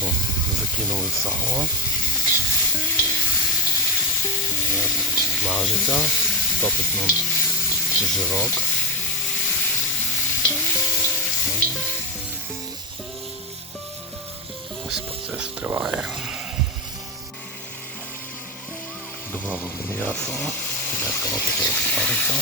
Зверху закинули сало. Смажиться, топить нам жирок. Ось процес триває. Добавили м'ясо. М'ясо потім смажиться.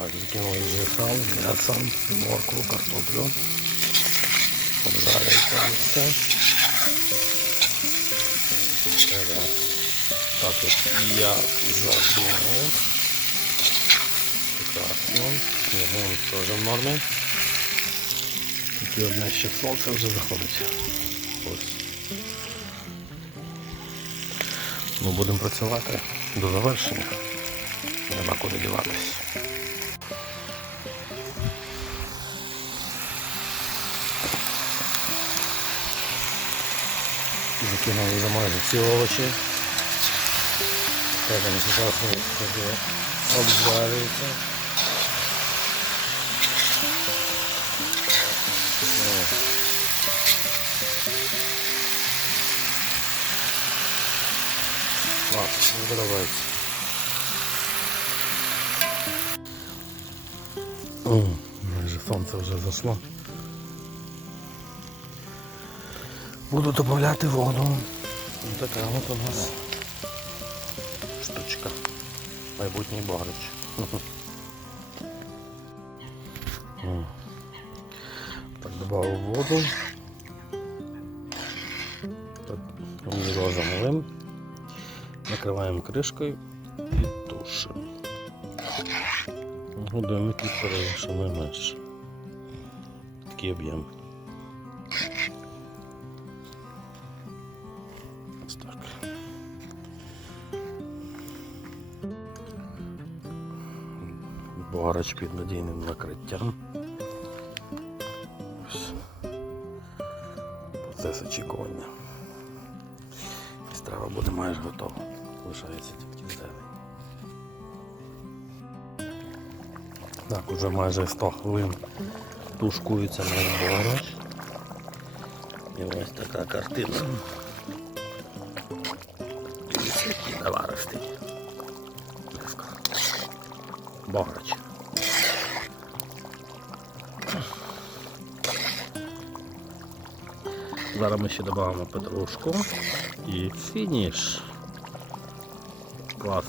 Так, закинули вже сало, м'ясо, моркву, картоплю. Обжарюється все. Ага. Так, от я задумав. Прекрасно. Снігун теж в нормі. Тільки одне ще сонце вже заходить. Ось. Ну, будемо працювати до завершення. Нема куди діватись. Закинули вже майже всі овочі. Так, вони зараз обжарюються. Так, подобається. О, майже сонце вже зайшло. Буду додати воду. Ось така от у нас штучка. Майбутній багрич. Так, додав воду. Так, помідор замовим. Накриваємо кришкою і тушимо. Годинник відправив, що найменше. Такий об'єм. Так. Богарач під надійним накриттям. Ось. Процес очікування. І страва буде майже готова. Лишається тільки зелень. Так, уже майже 100 хвилин тушкується наш богарач. І ось така картина. Дивіться, Богач. Зараз ми ще додамо петрушку і фініш. Клас.